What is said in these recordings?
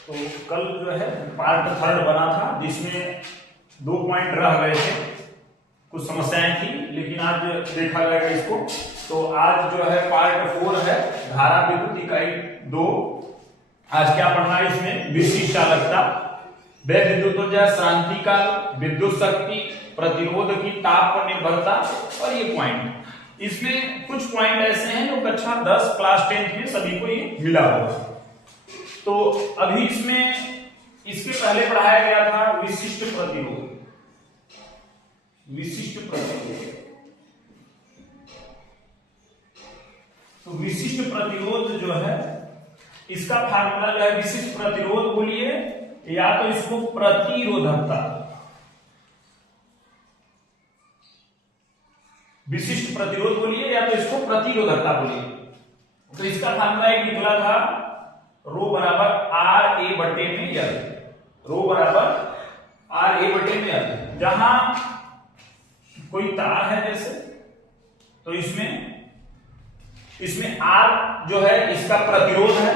तो कल जो है पार्ट थर्ड बना था जिसमें 2 पॉइंट रह गए थे, कुछ समस्याएं थी, लेकिन आज देखा जाएगा इसको। तो आज जो है पार्ट 4 है धारा विद्युत इकाई 2। आज क्या पढ़ना है इसमें? विशिष्ट चालकता, वे विद्युत ऊर्जा, क्रांतिकाल, विद्युत शक्ति, प्रतिरोध की ताप पर निर्भरता और ये पॉइंट। इसमें कुछ पॉइंट ऐसे हैं जो कक्षा 10 क्लास 10 में सभी को ये मिला होगा। तो अभी इसमें इसके पहले पढ़ाया गया था विशिष्ट प्रतिरोध। विशिष्ट प्रतिरोध, तो विशिष्ट प्रतिरोध जो है इसका फार्मूला जो है, विशिष्ट प्रतिरोध बोलिए या तो इसको प्रतिरोधकता, विशिष्ट प्रतिरोध बोलिए या तो इसको प्रतिरोधकता बोलिए। तो इसका फार्मूला एक निकला था रो बराबर आर ए बटे में एल, रो बराबर आर ए बटे में एल। जहां कोई तार है जैसे, तो इसमें आर जो है इसका प्रतिरोध है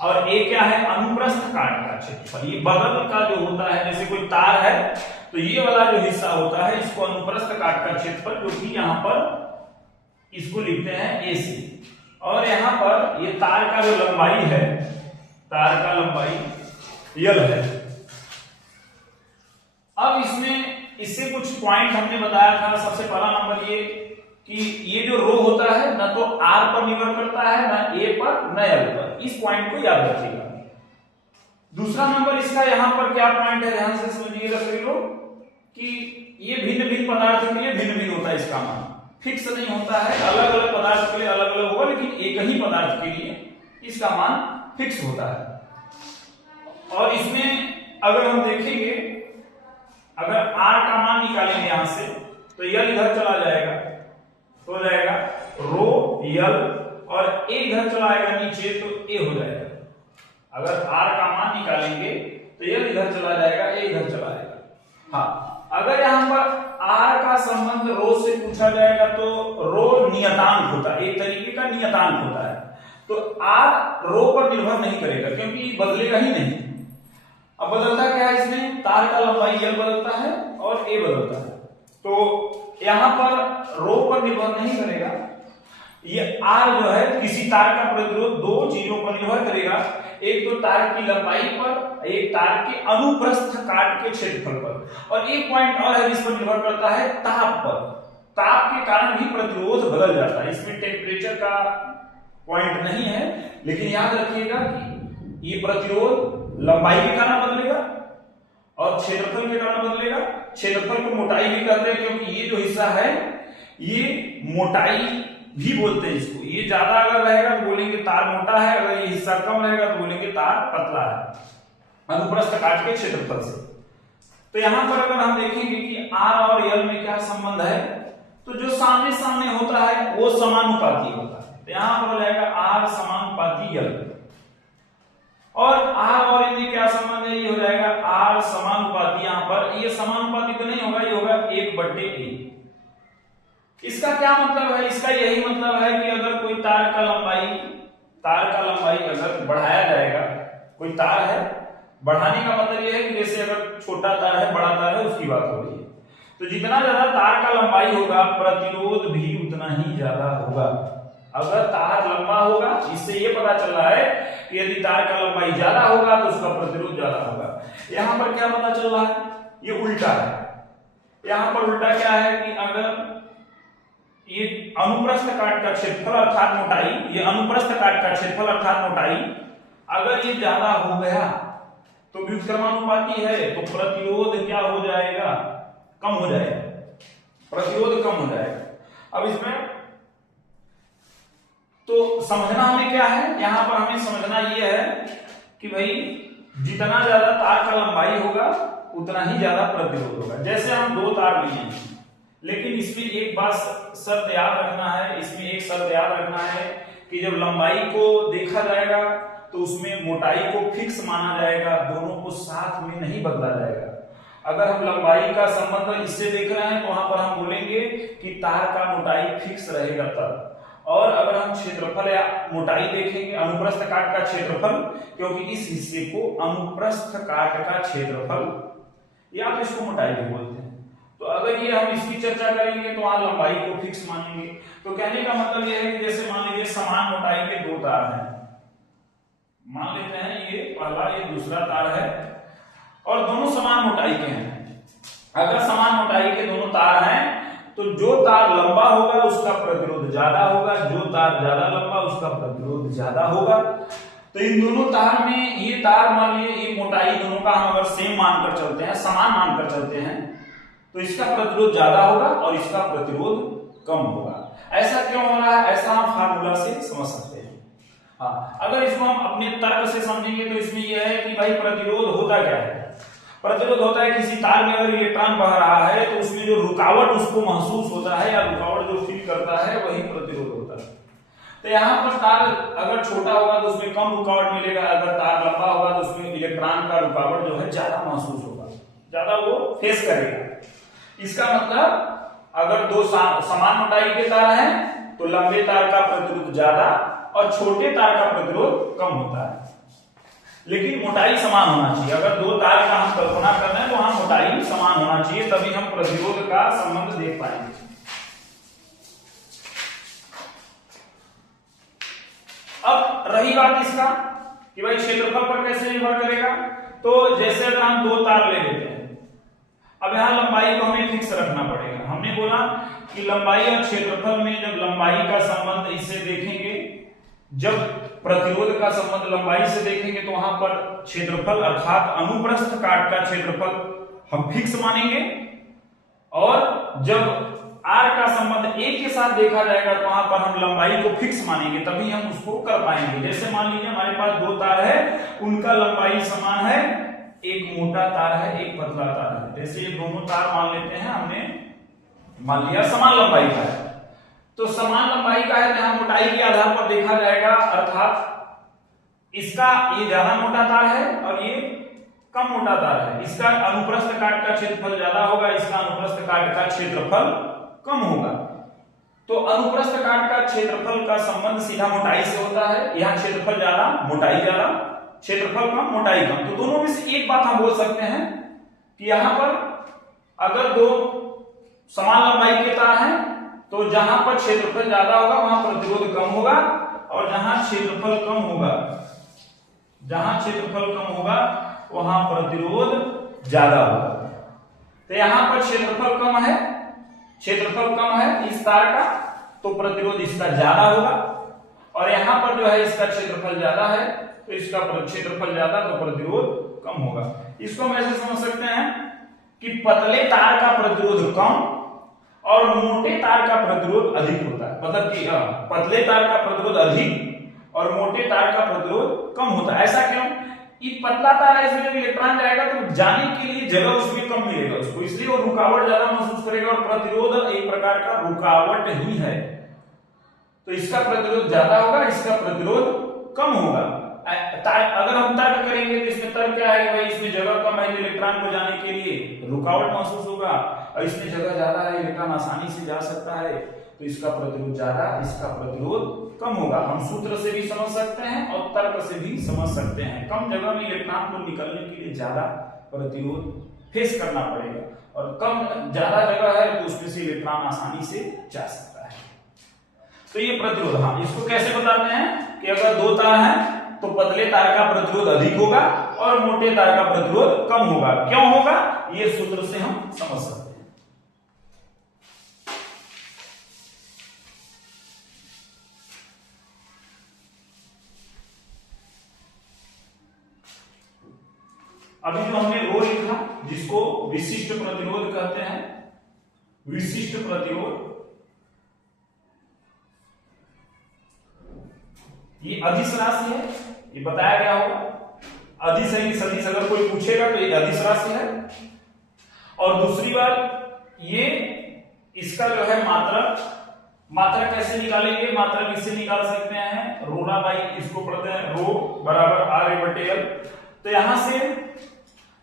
और ए क्या है? अनुप्रस्थ काट का क्षेत्रफल। ये बगल का जो होता है, जैसे कोई तार है तो ये वाला जो हिस्सा होता है इसको अनुप्रस्थ काट का क्षेत्रफल, जो कि यहां पर इसको लिखते हैं ए सी। और यहां पर ये तार का जो लंबाई है, तार का लंबाई यल है। अब इससे कुछ पॉइंट हमने बताया था। सबसे पहला नंबर ये कि ये जो रो होता है ना तो आर पर निर्भर करता है, ना ए पर, ना एल पर। इस पॉइंट को याद रखिएगा। दूसरा नंबर इसका यहां पर क्या पॉइंट है, ध्यान से समझिएगा सभी लोग, कि ये भिन्न भिन्न पदार्थ के लिए भिन्न भिन्न होता है। इसका मान फिक्स नहीं होता है, अलग अलग पदार्थ के लिए अलग अलग होगा, लेकिन एक ही पदार्थ के लिए इसका मान फिक्स होता है। और इसमें अगर हम देखेंगे, अगर आर का मान निकालेंगे यहां से, तो यल इधर चला जाएगा, हो जाएगा रो यल, और ए इधर चला आएगा नीचे तो ए हो जाएगा। अगर आर का मान निकालेंगे तो यल इधर चला जाएगा, ए इधर चला आएगा। हाँ, अगर यहां पर आर का संबंध रो से पूछा जाएगा तो रो नियतांक होता है, एक तरीके का नियतांक होता है। तो आर रो पर निर्भर नहीं करेगा क्योंकि बदलेगा ही नहीं। अब बदलता क्या है इसमें? तार का लंबाई यल बदलता है और ए बदलता है। तो यहां पर रो पर निर्भर नहीं करेगा। ये आर जो है किसी तार का प्रतिरोध 2 चीजों पर निर्भर करेगा, एक तो तार की लंबाई पर, एक तार के अनुप्रस्थ काट के क्षेत्रफल पर, और एक पॉइंट और है जिस पर निर्भर करता है ताप पर। ताप के कारण भी प्रतिरोध बदल जाता है। इसमें टेम्परेचर का पॉइंट नहीं है, लेकिन याद रखिएगा कि ये प्रतिरोध लंबाई के कारण बदलेगा और क्षेत्रफल के कारण बदलेगा। क्षेत्रफल को मोटाई भी कहते हैं क्योंकि ये जो हिस्सा है ये मोटाई भी बोलते हैं इसको। ये ज्यादा अगर रहेगा तो बोलेंगे तार मोटा है, अगर ये हिस्सा कम रहेगा तो बोलेंगे तार पतला है, अनुप्रस्थ काट के क्षेत्रफल से। तो यहां पर अगर हम देखेंगे कि आर और यल में क्या संबंध है, तो जो सामने सामने होता है वो समानुपाती होता है। तो यहां पर हो जाएगा आर समानुपाती यल, और आर और यल में क्या संबंध है? ये हो जाएगा आर समानुपाती। यहां पर ये समानुपाती तो नहीं होगा, ये होगा 1/a। इसका क्या मतलब है? इसका यही मतलब है कि अगर कोई तार का लंबाई अगर बढ़ाया जाएगा, कोई तार है, बढ़ाने का मतलब यह है कि जैसे अगर छोटा तार है, बड़ा तार है, उसकी बात हो रही है। तो जितना ज्यादा तार का लंबाई होगा प्रतिरोध भी उतना ही ज्यादा होगा। अगर तार लंबा होगा, इससे ये पता चल रहा है कि यदि तार का लंबाई ज्यादा होगा तो उसका प्रतिरोध ज्यादा होगा। यहां पर क्या पता चल रहा है? ये उल्टा है। यहां पर उल्टा क्या है कि अगर ये अनुप्रस्थ काट का क्षेत्रफल अर्थात मोटाई, ये अनुप्रस्थ काट का क्षेत्रफल अर्थात मोटाई अगर ये ज्यादा हो गया तो व्युत्क्रमानुपाती है, तो प्रतिरोध क्या हो जाएगा? कम हो जाएगा, प्रतिरोध कम हो जाएगा। अब इसमें तो समझना हमें क्या है? यहां पर हमें समझना यह है कि भाई जितना ज्यादा तार का लंबाई होगा उतना ही ज्यादा प्रतिरोध होगा। जैसे हम 2 तार लिए हैं, लेकिन इसमें एक बात शर्त याद रखना है, इसमें एक शर्त याद रखना है कि जब लंबाई को देखा जाएगा तो उसमें मोटाई को फिक्स माना जाएगा, दोनों को साथ में नहीं बदला जाएगा। अगर हम लंबाई का संबंध इससे देख रहे हैं तो वहां पर हम बोलेंगे कि तार का मोटाई फिक्स रहेगा तब, और अगर हम क्षेत्रफल या मोटाई देखेंगे, अनुप्रस्थ काट का क्षेत्रफल, क्योंकि इस हिस्से को अनुप्रस्थ काट का क्षेत्रफल या तो इसको मोटाई भी बोलते हैं। तो अगर ये हम इसकी चर्चा करेंगे तो वहां लंबाई को फिक्स मानेंगे। तो कहने का मतलब यह है कि जैसे मान लीजिए समान मोटाई के दो तार हैं, मान लेते हैं ये पहला ये दूसरा तार है और दोनों समान मोटाई के हैं। अगर समान मोटाई के दोनों तार हैं तो जो तार लंबा होगा उसका प्रतिरोध ज्यादा होगा, जो तार ज्यादा लंबा उसका प्रतिरोध ज्यादा होगा। तो इन दोनों तार में ये तार मान लीजिए ये मोटाई दोनों का हम अगर सेम मानकर चलते हैं, समान मानकर चलते हैं, तो इसका प्रतिरोध ज्यादा होगा और इसका प्रतिरोध कम होगा। ऐसा क्यों हो रहा है, ऐसा हम फार्मूला से समझ सकते हैं। हाँ, अगर इसको हम अपने तर्क से समझेंगे तो इसमें यह है कि भाई प्रतिरोध होता क्या है। प्रतिरोध होता है किसी तार में अगर इलेक्ट्रॉन बह रहा है तो उसमें जो रुकावट उसको महसूस होता है या रुकावट जो फील करता है वही प्रतिरोध होता है। तो यहाँ पर तार अगर छोटा होगा तो उसमें कम रुकावट मिलेगा, अगर तार लंबा होगा तो उसमें इलेक्ट्रॉन का रुकावट जो है ज्यादा महसूस होगा, ज्यादा वो फेस करेगा। इसका मतलब अगर दो समान मोटाई के तार हैं तो लंबे तार का प्रतिरोध ज्यादा और छोटे तार का प्रतिरोध कम होता है, लेकिन मोटाई समान होना चाहिए। अगर दो तार का हम कल्पना कर रहे हैं तो वहां मोटाई समान होना चाहिए, तभी हम प्रतिरोध का संबंध देख पाएंगे। अब रही बात इसका कि भाई क्षेत्रफल पर कैसे निर्भर करेगा, तो जैसे अगर हम दो तार ले लेते हैं, अब यहां लंबाई को हमें फिक्स रखना पड़ेगा। हमने बोला कि लंबाई और क्षेत्रफल में जब लंबाई का संबंध इससे देखेंगे, जब प्रतिरोध का संबंध लंबाई से देखेंगे तो वहां पर क्षेत्रफल अर्थात अनुप्रस्थ काट का क्षेत्रफल हम फिक्स मानेंगे, और जब r का संबंध a के साथ देखा जाएगा तो वहां पर हम लंबाई को फिक्स मानेंगे, तभी हम उसको कर पाएंगे। जैसे मान लीजिए हमारे पास दो तार है, उनका लंबाई समान है, एक मोटा तार है एक पतला तार है। जैसे ये दोनों तार मान लेते हैं, हमने मान लिया समान लंबाई का है, तो समान लंबाई का है तो यहां मोटाई के आधार पर देखा जाएगा, अर्थात इसका ये ज्यादा मोटा तार है और ये कम मोटा तार है, इसका अनुप्रस्थ काट का क्षेत्रफल ज्यादा होगा, इसका अनुप्रस्थ काट का क्षेत्रफल कम होगा। तो अनुप्रस्थ काट का क्षेत्रफल का संबंध सीधा मोटाई से होता है। यहाँ क्षेत्रफल ज्यादा मोटाई ज्यादा, क्षेत्रफल कम मोटाई कम। तो दोनों में से एक बात हम बोल सकते हैं कि यहां पर अगर दो समान लंबाई के तार हैं तो जहां पर क्षेत्रफल ज्यादा होगा वहां प्रतिरोध कम होगा, और जहां क्षेत्रफल कम होगा, जहां क्षेत्रफल कम होगा वहां प्रतिरोध ज्यादा होगा। तो यहां पर क्षेत्रफल कम है, क्षेत्रफल कम है इस तार का, तो प्रतिरोध इसका ज्यादा होगा, और यहां पर जो है इसका क्षेत्रफल ज्यादा है तो इसका क्षेत्रफल ज्यादा तो प्रतिरोध कम होगा। इसको हम ऐसे समझ सकते हैं कि पतले तार का प्रतिरोध कम और मोटे तार का प्रतिरोध अधिक होता है। मतलब कि पतले तार का प्रतिरोध अधिक और मोटे तार का प्रतिरोध कम होता है। ऐसा क्यों? ये पतला तार है, इसमें जब इलेक्ट्रॉन जाएगा तो जाने के लिए जगह उसमें कम मिलेगा उसको, इसलिए वो रुकावट ज्यादा महसूस करेगा, और प्रतिरोध एक प्रकार का रुकावट ही है, तो इसका प्रतिरोध ज्यादा होगा, इसका प्रतिरोध कम होगा। अगर हम तर्क करेंगे तो इसमें तर्क क्या है, भाई इसमें जगह कम है, इलेक्ट्रॉन को जाने के लिए रुकावट महसूस होगा, और इसमें जगह ज्यादा है, इलेक्ट्रॉन आसानी से जा सकता है, तो इसका प्रतिरोध ज्यादा, इसका प्रतिरोध कम होगा। हम सूत्र से भी समझ सकते हैं और तर्क से भी समझ सकते हैं। कम जगह में इलेक्ट्रॉन को निकलने के लिए ज्यादा प्रतिरोध फेस करना पड़ेगा, और कम ज्यादा जगह है तो उसमें से इलेक्ट्रॉन आसानी से जा सकता है। तो ये प्रतिरोध, हाँ इसको कैसे बताते हैं कि अगर दो तार हैं तो पतले तार का प्रतिरोध अधिक होगा और मोटे तार का प्रतिरोध कम होगा। क्यों होगा, ये सूत्र से हम समझ सकते हैं। अभी जो हमने रो लिखा जिसको विशिष्ट प्रतिरोध कहते हैं, विशिष्ट प्रतिरोध, ये अदिश राशि है, ये बताया गया होगा। अदिश है, सदिश अगर कोई पूछेगा तो ये अदिश राशि है। और दूसरी बात, ये इसका जो है मात्रक कैसे निकालेंगे, मात्रक इससे निकाल सकते हैं, रोला बाई इसको पढ़ते हैं, रो बराबर आर ए बटे एल। तो यहां से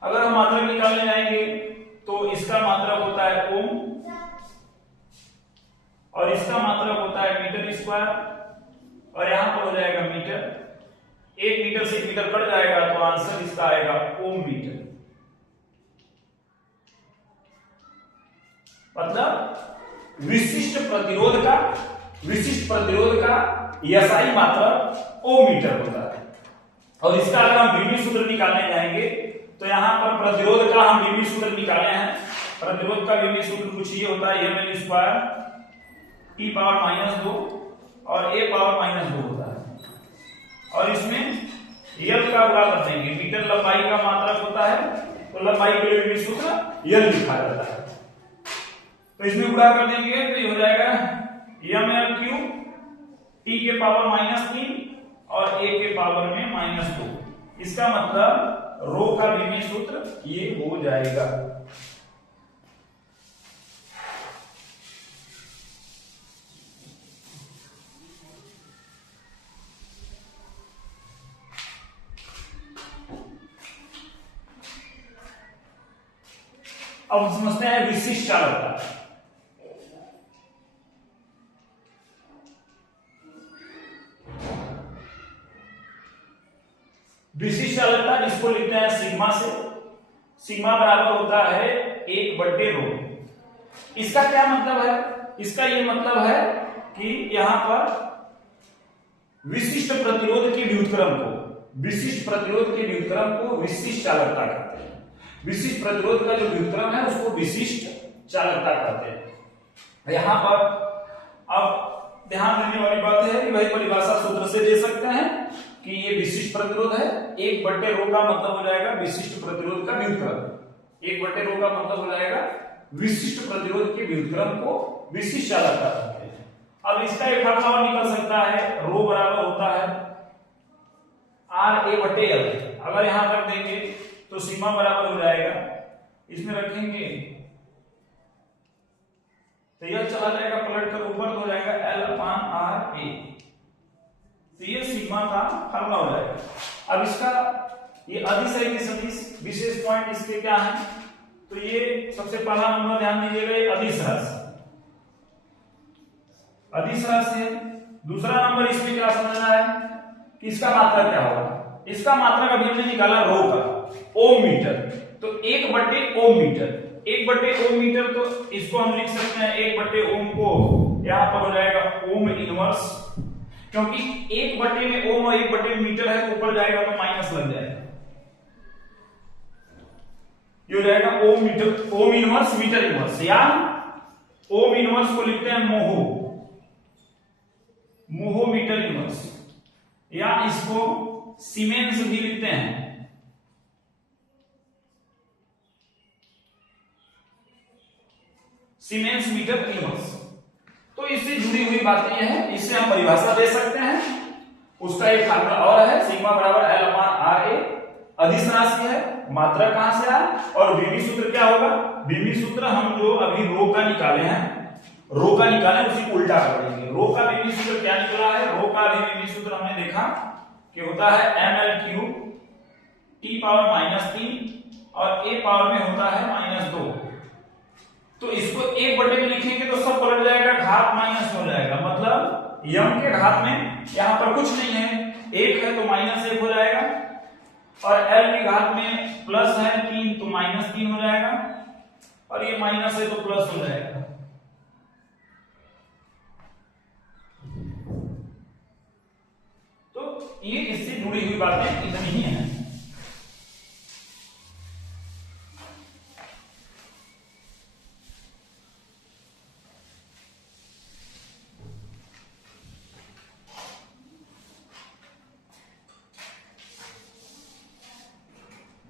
अगर हम मात्रक निकालने जाएंगे तो इसका मात्रक होता है ओम, और इसका मात्रक होता है मीटर स्क्वायर, और यहां पर हो जाएगा मीटर। 1 मीटर से 1 मीटर कट जाएगा तो आंसर इसका आएगा ओम मीटर। मतलब विशिष्ट प्रतिरोध का एसआई मात्रक ओम मीटर होता है। और इसका अगर हम विमी सूत्र निकालने जाएंगे तो यहां पर प्रतिरोध का हम विमी सूत्र निकाले हैं। प्रतिरोध का विमी सूत्र कुछ ये होता है ml स्क्वायर t पावर -2 और a पावर -2 होता है। और इसमें l का गुणा कर देंगे, मीटर लंबाई का मात्रक होता है तो लंबाई के लिए विमी सूत्र l लिखा जाता है। तो इसमें गुणा कर देंगे तो ये हो जाएगा ml³ t के पावर -3 और a के पावर में -2। इसका मतलब रो का विमी सूत्र ये हो जाएगा। अब समझते हैं विशिष्ट चालकता। विशिष्ट चालकता जिसको लिखते हैं सिग्मा से, सिग्मा बराबर होता है 1/ρ। इसका क्या मतलब है? इसका ये मतलब है कि यहां पर विशिष्ट प्रतिरोध के व्युत्क्रम को विशिष्ट चालकता कहते हैं। विशिष्ट प्रतिरोध का जो व्युत्क्रम है उसको विशिष्ट चालकता कहते हैं। यहां पर अब ध्यान देने वाली बात है कि भाई परिभाषा सूत्र से दे सकते हैं कि ये विशिष्ट प्रतिरोध है। 1/ρ का मतलब हो जाएगा विशिष्ट प्रतिरोध का व्युत्क्रम। 1/ρ का मतलब हो जाएगा विशिष्ट प्रतिरोध के व्युत्क्रम को विशिष्ट चालकता कहते हैं। अब इसका एक फॉर्मूला निकल सकता है, ρ बराबर होता है RA/L। अगर यहां रख देंगे तो सिग्मा बराबर हो जाएगा, इसमें रखेंगे तो यह चला जाएगा पलट कर ऊपर, तो हो जाएगा L/RA। तो ये सिग्मा का फॉर्मूला हो जाएगा। अब इसका ये अदिश है कि सदिश, विशेष पॉइंट इसके क्या है? तो ये सबसे पहला नंबर ध्यान दीजिएगा, अदिश राशि। अदिश राशि है। दूसरा नंबर इसमें क्या समझना है कि इसका मात्रक क्या होगा? इसका मात्रक अभी हमने निकाला रो का, ओम मीटर। तो 1/ओम मीटर, 1/ओम मीटर, तो इसको हम लिख सकते हैं 1/ओम को यहां पर हो जाएगा ओम इनवर्स, क्योंकि 1/में ओम और 1/में मीटर है तो ऊपर जाएगा तो माइनस लग जाएगा। ये हो जाएगा ohm metre, ohm inverse metre inverse, या ओम इनवर्स को लिखते हैं मोहो मीटर इनवर्स, या इसको सीमेंस भी लिखते हैं। Siemens metre inverse. तो इससे जुड़ी हुई बातें यह है, इससे हम परिभाषा दे सकते हैं। उसका एक फार्मूला और है, सिग्मा बराबर L/RA। अदिश राशि है, मात्रा कहां से आया, और विमी सूत्र क्या होगा? विमी सूत्र हम जो अभी रो का निकाले हैं, रो का निकाले उसी को उल्टा कर देंगे। रो का विमी सूत्र क्या निकला है? रो का भी विमी सूत्र हमने देखा कि होता है ml³ t पावर -3 और a पावर में होता है -2। तो इसको 1/में लिखेंगे तो सब पलट जाएगा, घात माइनस हो जाएगा। मतलब यम के घात में यहां पर कुछ नहीं है, 1 है तो -1 हो जाएगा, और l के घात में प्लस है 3 तो -3 हो जाएगा, और ये माइनस है तो प्लस हो जाएगा। तो ये इससे जुड़ी हुई बातें इतनी ही हैं।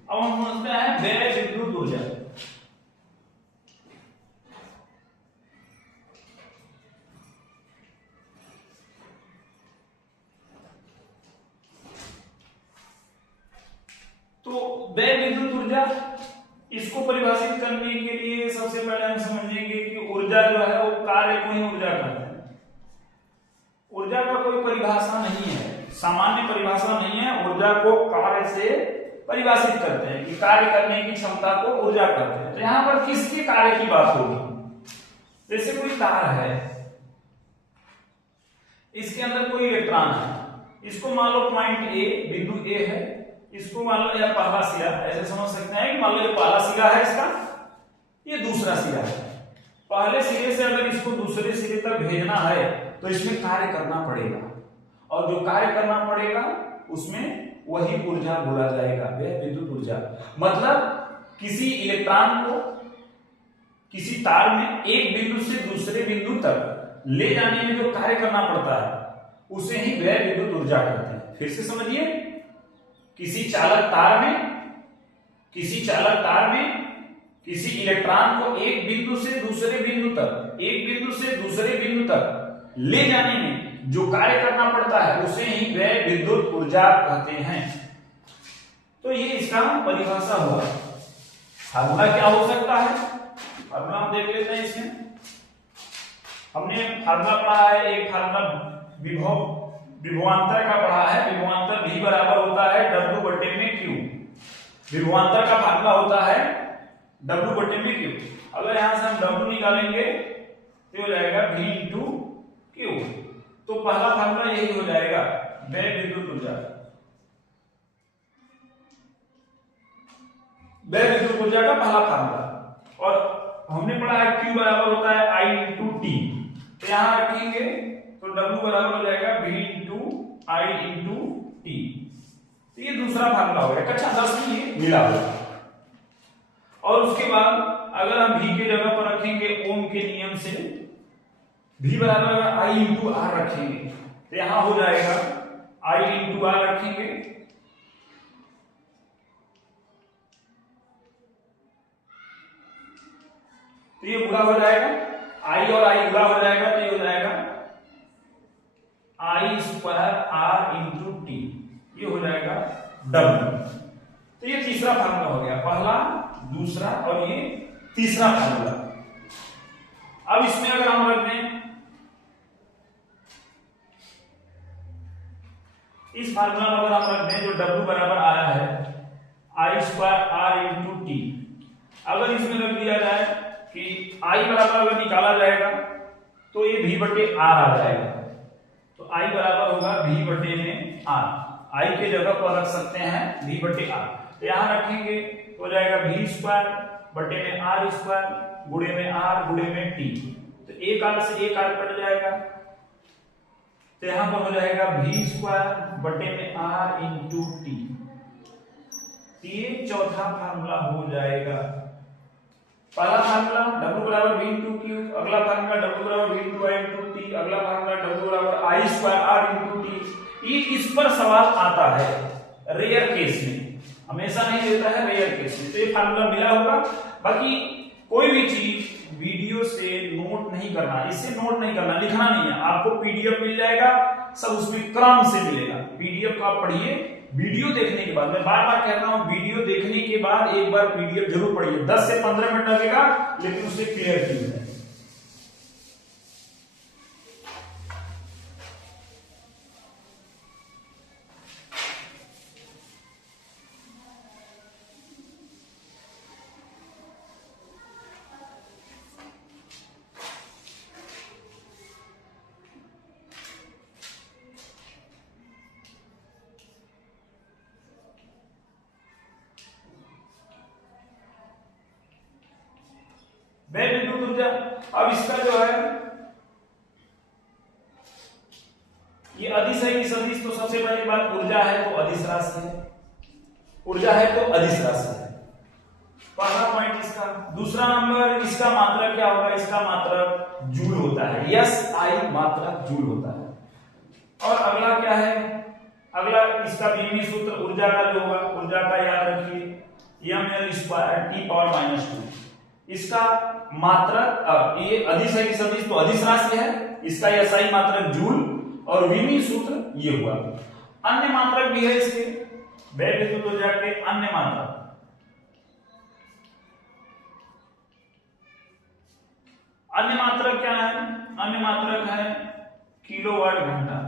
अब हम समझते हैं व्यय विद्युत ऊर्जा। तो व्यय विद्युत ऊर्जा, इसको परिभाषित करने के लिए सबसे पहले हम समझेंगे कि ऊर्जा जो है वो कार्य को ही ऊर्जा कहते हैं। ऊर्जा का कोई परिभाषा नहीं है, सामान्य परिभाषा नहीं है। ऊर्जा को कार्य से परिभाषित करते हैं कि कार्य करने की क्षमता को ऊर्जा कहते हैं। तो यहां पर किसके कार्य की बात होगी? जैसे कोई तार है, इसके अंदर कोई इलेक्ट्रॉन है, इसको मान लो पॉइंट ए, बिंदु ए है, इसको मान लो या पहला सिरा, ऐसे समझ सकते हैं कि मान लो ये पहला सिरा है इसका, ये दूसरा सिरा है। पहले सिरे से अगर इसको दूसरे सिरे तक भेजना है तो इसमें कार्य करना पड़ेगा, और जो कार्य करना पड़ेगा उसमें वही ऊर्जा बोला जाएगा, वह विद्युत ऊर्जा। मतलब किसी इलेक्ट्रॉन को किसी तार में एक बिंदु से दूसरे बिंदु तक ले जाने में जो कार्य करना पड़ता है उसे ही वह विद्युत ऊर्जा कहते हैं। फिर से समझिए, किसी चालक तार में किसी इलेक्ट्रॉन को एक बिंदु से दूसरे बिंदु तक ले जाने में जो कार्य करना पड़ता है उसे ही वह विद्युत ऊर्जा कहते हैं। तो ये इसका परिभाषा हुआ। फार्मूला क्या हो सकता है, फार्मूला हम देख लेते हैं। इसमें हमने फार्मूला पढ़ा है, एक फार्मूला विभवांतर का पढ़ा है। विभवांतर V बराबर होता है W बटे में Q। विभवांतर का फार्मूला होता है W बटे में Q। अगर यहां से हम W निकालेंगे तो हो जाएगा V इंटू Q। तो पहला फार्मूला यही हो जाएगा, वह विद्युत ऊर्जा। वह विद्युत ऊर्जा का पहला फार्मूला। और हमने पढ़ा है Q बराबर होता है I इंटू T। तो यहां रखेंगे तो W बराबर हो जाएगा V into I into T। तो ये दूसरा फार्मूला हो गया। कक्षा 10 में ये मिला हुआ। और उसके बाद अगर हम V के जगह पर रखेंगे ओम के नियम से, V बराबर अगर I इंटू R रखेंगे तो यहां हो जाएगा I इंटू R रखेंगे तो ये गुणा हो जाएगा, I और I गुणा हो जाएगा तो ये हो जाएगा I square R into T। ये हो जाएगा W। तो ये तीसरा फार्मूला हो गया, पहला, दूसरा और ये तीसरा फार्मूला। अब इसमें अगर हम रख दें इस फार्मूला में, अगर हम रख दें जो W बराबर आया है I square R into T, अगर इसमें रख दिया जाए कि I बराबर अगर निकाला जाएगा तो ये V बटे R आ जाएगा। तो I बराबर होगा V बटे में R। I के जगह पर रख सकते हैं V बटे R। तो यहां रखेंगे तो हो जाएगा V स्क्वायर बटे में R स्क्वायर गुणे में R गुणे में T। तो एक R से एक R कट जाएगा तो यहां पर हो जाएगा V स्क्वायर बटे में R इंटू T। ये चौथा फार्मूला हो जाएगा। पहला फार्मूला W बराबर V इंटू Q, अगला फार्मूला W बराबर V into I into T, अगला फार्मूला W बराबर I square R into T। ये इस पर सवाल आता है रेयर केस में, हमेशा नहीं देता है, रेयर केस में। तो ये फार्मूला मिला होगा। बाकी कोई भी चीज वीडियो से नोट नहीं करना, इससे नोट नहीं करना, लिखना नहीं है। आपको पीडीएफ मिल जाएगा, सब उसमें क्रम से मिलेगा। पीडीएफ को आप पढ़िए, वीडियो देखने के बाद, मैं बार बार कहता हूं वीडियो देखने के बाद एक बार पीडीएफ जरूर पढ़िए। 10 से 15 मिनट लगेगा लेकिन उसे क्लियर कीजिए। वह विद्युत ऊर्जा। अब इसका जो है ये अदिश है कि सदिश, तो सबसे पहली बात ऊर्जा है तो अदिश राशि है, ऊर्जा है तो अदिश राशि है, पहला पॉइंट इसका। दूसरा नंबर इसका मात्रक क्या होगा, इसका मात्रक जूल होता है, SI मात्रक जूल होता है। और अगला क्या है, अगला इसका बीमी सूत्र ऊर्जा का जो होगा, ऊर्जा का याद रखिए ml स्क्वायर T पावर -2। इसका मात्रक, ये अदिश है कि सदिश, तो अदिश राशि है, इसका SI मात्रक जूल और विमी सूत्र ये हुआ। अन्य मात्रक भी है इसके, वह विद्युत ऊर्जा के अन्य मात्रक। अन्य मात्रक क्या है, अन्य मात्रक है किलोवाट घंटा।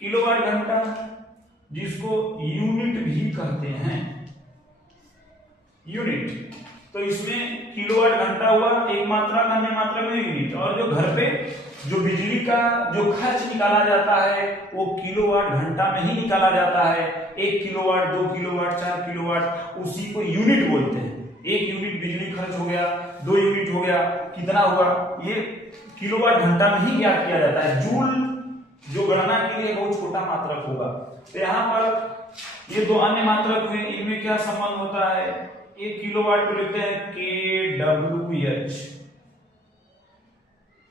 किलोवाट घंटा जिसको यूनिट भी कहते हैं, यूनिट। तो इसमें किलोवाट घंटा हुआ एक मात्रक, अन्य मात्रक में यूनिट। और जो घर पे जो बिजली का जो खर्च निकाला जाता है वो किलोवाट घंटा में ही निकाला जाता है। 1 किलोवाट, 2 किलोवाट, 4 किलोवाट, उसी को यूनिट बोलते हैं। 1 यूनिट बिजली खर्च हो गया, 2 यूनिट हो गया, कितना हुआ, ये किलोवाट घंटा में ही ज्ञात किया जाता है। जूल जो गणना के लिए बहुत छोटा मात्रक होगा। तो यहाँ पर ये दो अन्य मात्रक हुए, इनमें क्या संबंध होता है, 1 किलोवाट को लिखते हैं kWh,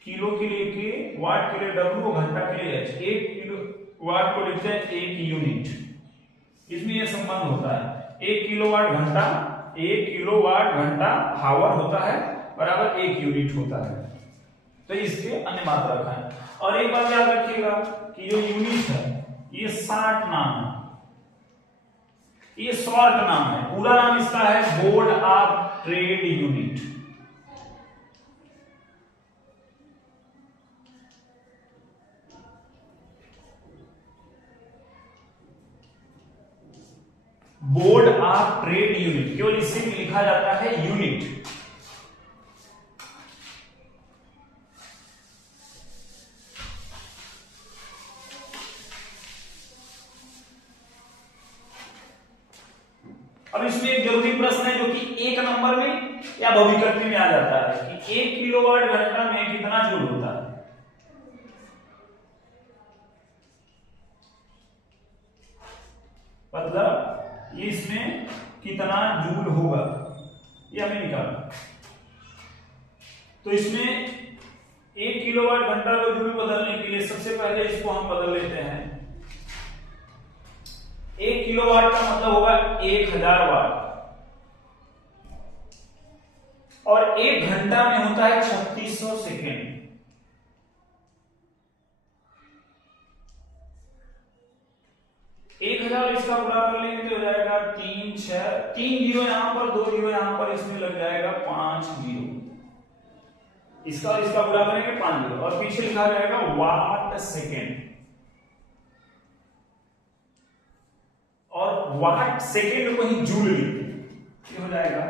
किलो के लिए के, वाट के लिए W, घंटा के लिए H। 1 किलोवाट को लिखते हैं 1 यूनिट। इसमें यह संबंध होता है 1 किलोवाट घंटा, 1 किलोवाट घंटा हावर होता है बराबर 1 यूनिट होता है। तो इसके अन्य मात्रक है। और एक बात याद रखिएगा कि जो यूनिट है ये शॉर्ट नाम है, ये शॉर्ट नाम है। पूरा नाम इसका है board of trade unit. Board of trade unit, केवल इसी में लिखा जाता है यूनिट। अब इसमें एक जरूरी प्रश्न है जो कि 1 नंबर में या बहुविकल्पी में आ जाता है कि 1 किलोवाट घंटा में कितना जूल होता है। मतलब ये इसमें कितना जूल होगा ये हमें निकालना। तो इसमें 1 किलोवाट घंटा को जूल बदलने के लिए सबसे पहले इसको हम बदल लेते हैं। 1 किलोवाट का मतलब होगा 1000 वाट, और 1 घंटा में होता है 3600 सेकेंड। इसका गुणा कर लेंगे तो हो जाएगा 3 6, 3 जीरो यहां पर, 2 जीरो यहां पर, इसमें लग जाएगा 5 जीरो। इसका और इसका गुणा करेंगे 5 जीरो, और पीछे लिखा जाएगा वाट सेकेंड। और वाट सेकेंड को ही जूल लिखते हैं, ये हो जाएगा।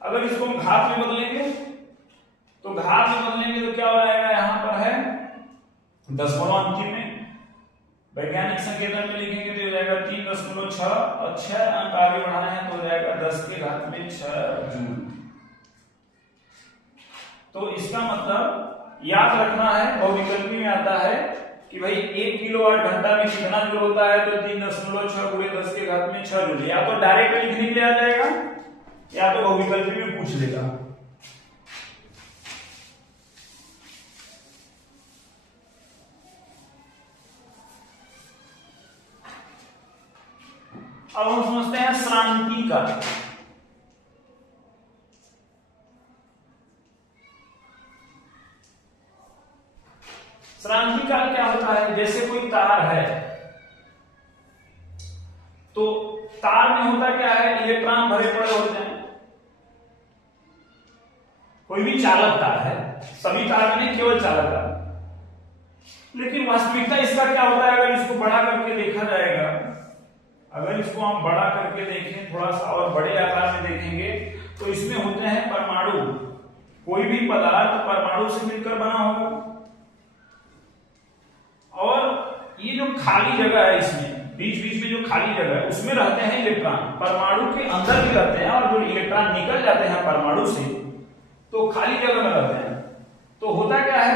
अगर इसको हम घात में बदलेंगे तो घात में बदलेंगे तो क्या हो जाएगा, यहां पर है दशमलव अंतिम में, वैज्ञानिक संकेतन में लिखेंगे तो हो जाएगा 3.6, और 6 अंक आगे बढ़ाना है तो हो जाएगा 10 के घात में 6 जूल। तो इसका मतलब याद रखना है, बहुविकल्पी में आता है कि भाई 1 किलोवाट घंटा में कितना जूल होता है, तो 3.6 गुणे 10 के घात में 6 जूल। या तो डायरेक्ट लिखने के लिए आ जाएगा या तो बहुविकल्पी में पूछ लेगा। अब हम समझते हैं श्रांति का। श्रांति काल क्या होता है, जैसे कोई तार है तो तार में होता क्या है, इलेक्ट्रॉन भरे पड़े होते हैं। कोई भी चालक तार है, सभी तार में नहीं, केवल चालक तार। लेकिन वास्तविकता इसका क्या होता है, अगर इसको बड़ा करके देखा जाएगा, अगर इसको हम बड़ा करके देखें, थोड़ा सा और बड़े आकार में देखेंगे तो इसमें होते हैं परमाणु। कोई भी पदार्थ परमाणु से मिलकर बना होगा, और ये जो खाली जगह है, इसमें बीच बीच में जो खाली जगह है उसमें रहते हैं इलेक्ट्रॉन। परमाणु के अंदर भी रहते हैं, और जो इलेक्ट्रॉन निकल जाते हैं परमाणु से तो खाली जगह में रहते हैं। तो होता क्या है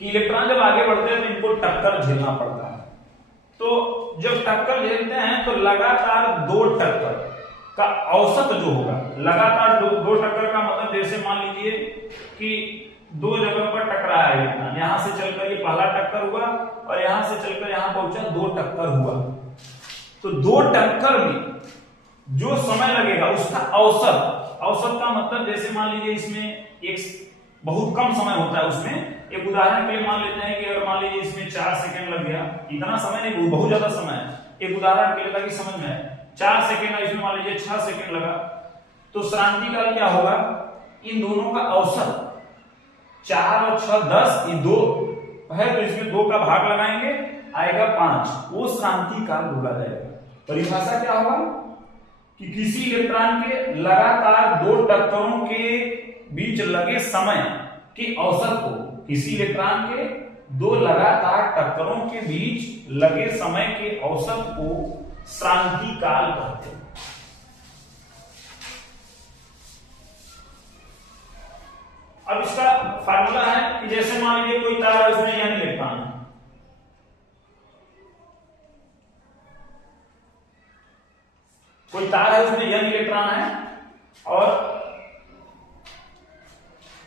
कि इलेक्ट्रॉन जब आगे बढ़ते हैं तो इनको टक्कर झेलना पड़ता है। तो जब टक्कर झेलते हैं तो लगातार 2 टक्कर का औसत जो होगा, लगातार 2 टक्कर का मतलब जैसे मान लीजिए कि 2 जगह पर टकराया इलेक्ट्रॉन, यहां से चलकर ये पहला टक्कर हुआ और यहां से चलकर यहां पहुंचा, 2 टक्कर हुआ। तो 2 टक्कर में जो समय लगेगा उसका औसत का मतलब जैसे मान लीजिए इसमें एक बहुत कम समय होता है, उसमें एक उदाहरण के लिए मान लेते हैं कि अगर मान लीजिए इसमें 4 सेकंड लग गया, इतना समय नहीं, बहुत ज्यादा समय है, एक उदाहरण के लिए ताकि समझ में आए, 4 सेकंड है, इसमें मान लीजिए 6 सेकंड लगा, तो श्रांति काल क्या होगा, इन दोनों का औसत 4 और 6 10, ये 2 है तो इसमें 2 का भाग लगाएंगे आएगा 5, वो श्रांति काल बोला जाएगा। परिभाषा क्या होगा कि किसी इलेक्ट्रॉन के लगातार दो टक्करों के बीच लगे समय के औसत को, किसी इलेक्ट्रॉन के दो लगातार टक्करों के बीच लगे समय के औसत को श्रांति काल कहते हैं। अब इसका फार्मूला है कि जैसे मान लीजिए कोई तार है, उसमें n इलेक्ट्रॉन है, कोई तार है उसमें n इलेक्ट्रॉन है, और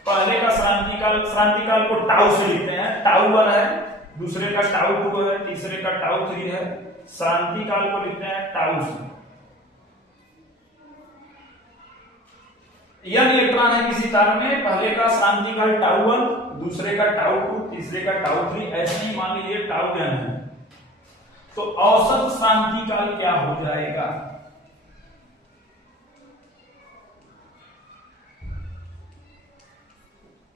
पहले का श्रांति काल को टाउ से लिखते हैं, टाउ 1 है, दूसरे का टाउ 2 है, तीसरे का टाउ 3 है, श्रांति काल को लिखते हैं टाउ से। n इलेक्ट्रॉन है किसी तार में, पहले का श्रांति काल टाउ 1, दूसरे का टाउ 2, तीसरे का टाउ 3, ऐसे ही मान लीजिए टाउ n है, तो औसत श्रांति काल क्या हो जाएगा?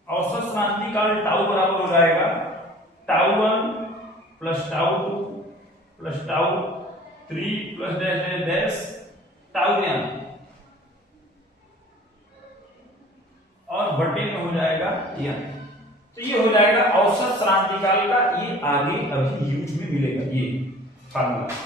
औसत श्रांति काल टाउ बराबर हो जाएगा tau 1 plus tau 2 plus tau 3 plus dash dash dash tau n, और बटे में हो जाएगा n। तो ये हो जाएगा औसत श्रांति काल का, ये आगे अभी यूज में मिलेगा ये फार्मूला।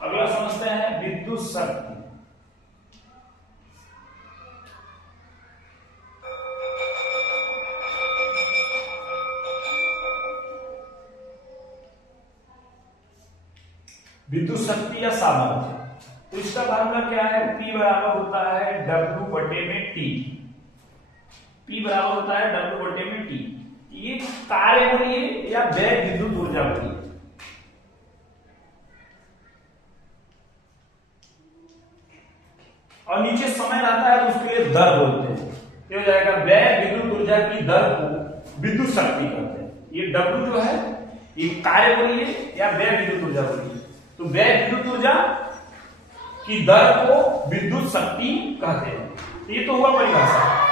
अगला समझते हैं विद्युत शक्ति। विद्युत शक्ति या सामर्थ्य, तो इसका फार्मूला क्या है? P बराबर होता है W बटे में T। P बराबर होता है W बटे में T। ये कार्य बोलिए या व्यय विद्युत ऊर्जा बोलिए, और नीचे समय रहता है तो उसके लिए दर बोलते हैं। ये हो जाएगा व्यय विद्युत ऊर्जा की दर को विद्युत शक्ति कहते हैं। ये W जो है ये कार्य बोलिए या व्यय विद्युत ऊर्जा बोलिए, तो व्यय विद्युत ऊर्जा की दर को विद्युत शक्ति कहते हैं। ये तो हुआ परिभाषा।